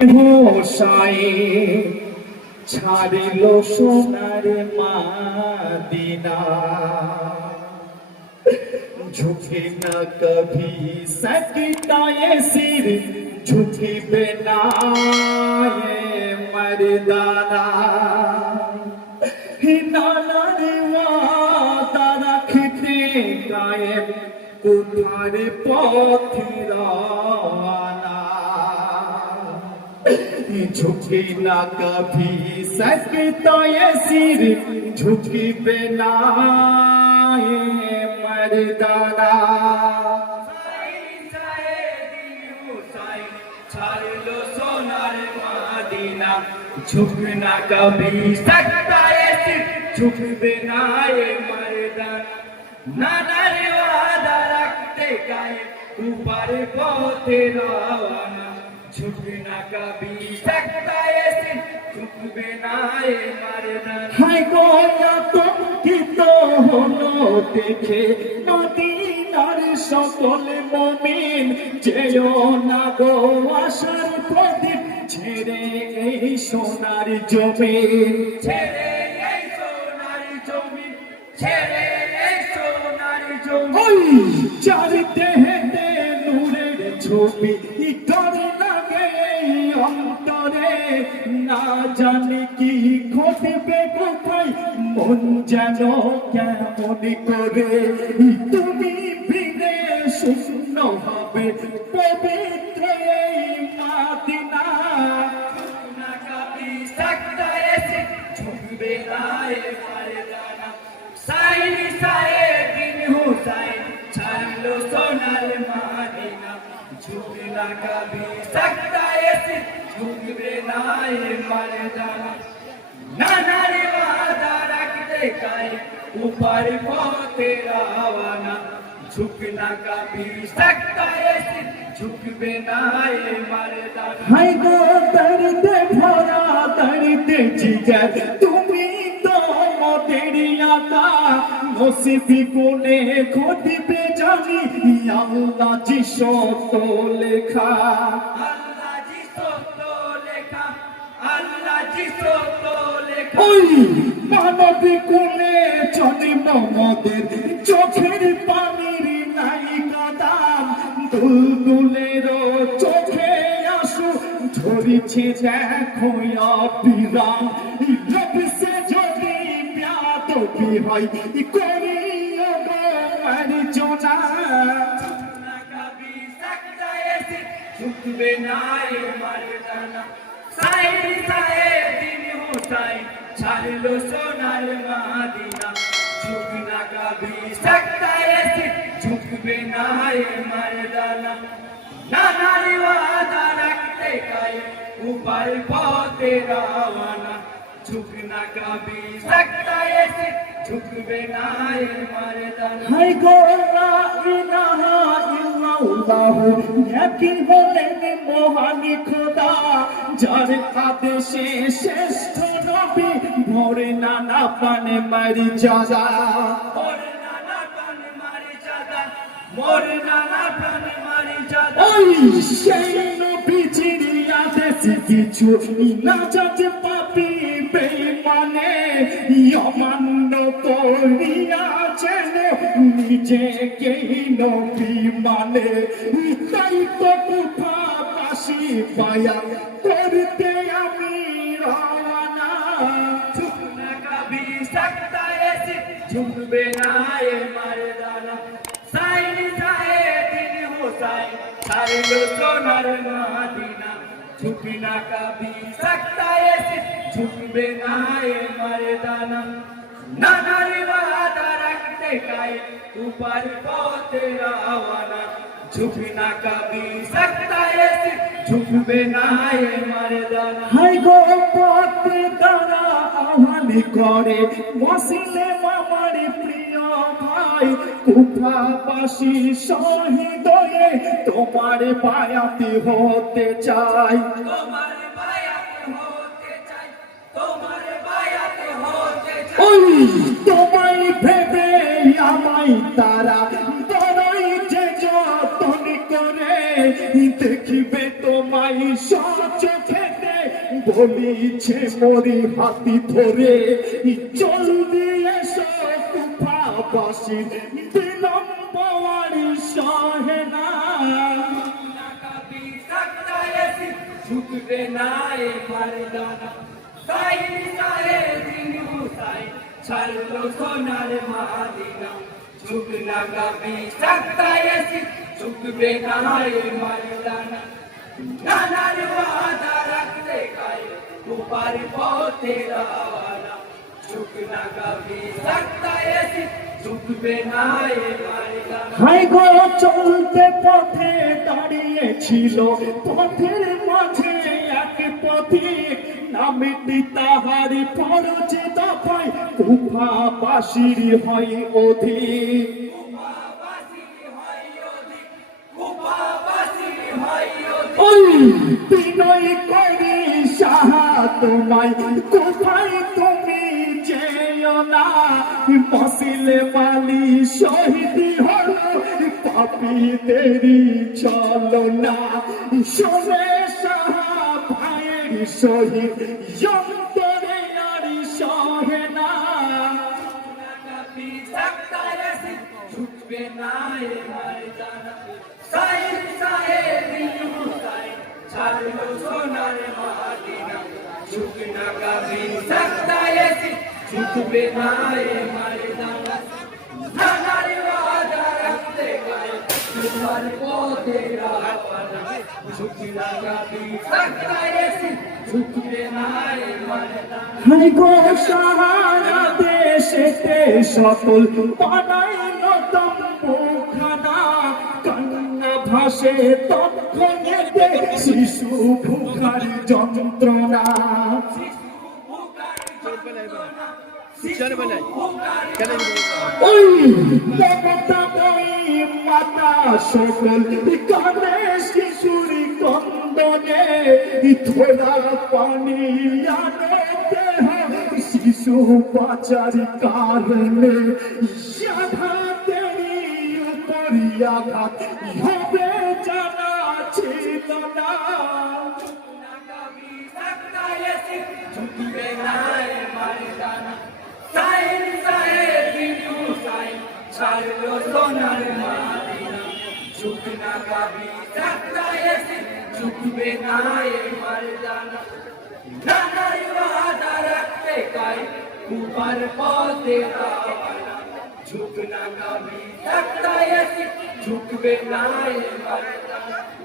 হোসাই ছাড়িল সোনার মাদিনা झुके ना कभी सकता ये सिर झुके ना ये मर्दाना नाना वादा रखते कायम उठारे पथिराना झुके ना कभी सकता ये सिर झुके ना ये मर्दाना छाड़लो सोनार मदीना झुकना कभी सकता है सिर झुकबे ना ये मर्दाना नाना रे वादा रखते कायम ऊपर पहुंचे रवाना झुकना कभी सकता है सिर झुकबे ना ये मर्दाना हाय गोया तुम की तो होलो देखे मदीनार सकल मुमिन जेओ ना गो आशार प्रदीप ছেড়ে এই সোনার জমিন ছেড়ে এই সোনার জমিন ছেড়ে এই সোনার জমিন চার দেহেতে নূরের ছবি ইতর লাগে অন্তরে না জানি কি ঘটবে কোথায় মন যেন কেমন করে তুমি ফিরে শূন্য হবে পবিত্র এই মদিনা না কবি सकता है झुकबे ना ये मर्दाना साईं साए दिन हुसैन छाड़लो सोनार मदीना झुकना कभी सकता है झुकबे ना ये मर्दाना नाना रे वादा रखते कायम ऊपर पहुंचे रवाना झुकना कभी सकता है झुकबे ना ये मर्दाना हाय गो दर्द भरा दर्द जिगर তুমি তো মোদের আতা নসিবি কোনে ঘটবে জানি আল্লাহ জি সত লেখা আল্লাহ জি সত লেখা আল্লাহ জি সত লেখা ওই মানব কোনে জন্ম মোদের চোখের পানির নাই কাদাম দুলদুলের চোখে আসু ঝরিছে দেখো অবিরাম রব সে যদি ব্যাদবি হয় করিও গো মারজনা না কবি सकता है झुकबे ना ये मर्दाना साईं साए दिन हुसैन छाड़लो सोनार मदीना झुकना कभी सकता है झुकबे ना ये मर्दाना नाना रे वादा रखते कायम ऊपर पहुंचे रवाना झुकना कभी सकता है झुकबे ना ये मर्दाना हाय गो ला इलाहा इल्लाल्लाह একই হলেন মহান খোদা যার আদেশে শ্রেষ্ঠ নবী ভোরে নানা প্রাণে মারি জাদা ভোরে নানা প্রাণে মারি জাদা ভোরে নানা প্রাণে মারি জাদা ওই সেই নবীজির আদেশ কিছু না যাতে পাপি বেঈমানে অমান্য করিয়া যেন নিজেকে নবী মানে তাই তো কুফাবাসী পায়া করতে আমি রওনা झुकना कभी सकता है झुकबे ना ये मर्दाना साईं साए दिन हुसैन छाड़लो सोनार मदीना झुकना कभी सकता है झुकबे ना ये मर्दाना नाना रे वादा रखते कायम ऊपर पहुंचे रवाना झुकना कभी सकता है झुकबे ना ये मर्दाना हाय गो पत्र দ্বারা আহ্বান করে মুসলিম আমার প্রিয় ভাই কুফাবাসী শহীদ হয়ে তোমার বায়াতি হতে চাই তোমার বায়াতি হতে চাই তোমার বায়াতি হতে চাই ওই তোমায় ভেবে আমায় তারা বড়ই যে যতন করে দেখিবে তোমায় সচক্ষে বলিছে মরি হাতি ধরে জলদি এসো কুফাবাসীর বিলম্বারি সহে না झुकबे ना ये मर्दाना साहिल साहिल दिन हुसैन चल लो सोनार मदीना झुकना कभी सकता ये सिर झुकबे ना ये मर्दाना नाना रे वादा रख ले गाय ऊपर तेरा वाला झुकना कभी सकता ये सिर झुकबे ना ये मर्दाना হাই গো চলতে পথে দাঁড়িয়েছিল পথের মাঝে এক পথিক নামটি তাহার ফরজ দফায় কুফাবাসীর হয় অধিক ওই বিনয় করি সাহা তোমায় কোথায় তুমি যেও না মসিলে মালি শহীদ হলো পাপীদেরই চলো না শোনে সাহা ভাইয়ের শহীদ যন্তরে আর সহে না झुकबे ना ये मर्दाना साहिल साहिल दिन हुसैन चल लो सोनार मदीना झुकना कभी सकता ये सिर झुकबे ना ये मर्दाना नाना रे वादा रखते गए ऊपर को तेरा वाला झुकना कभी सकता ये सिर झुकबे ना ये मर्दाना হাই গো সাহারা দেশেতে সকল বানাইল তম্বুখানা কান্না ভাসে তৎক্ষণেতে শিশু ভুখার যন্ত্রণা ওই মমতাময়ী মাতা সকল কানে শিশুর কন্দনে থোড়া পানি আনো দেহ শিশু বাঁচার কারণে আঘাতেরই উপরি আঘাত হবে জানা ছিল না झुकबे ना ये मर्दाना साहिल साहिल दिन हुसैन चल लो सोनार मदीना झुकना कभी सकता ये सिर झुकबे ना ये मर्दाना नाना रे वादा रखते गए ऊपर तेरा वाला झुकना कभी सकता ये सिर झुकबे ना ये मर्दाना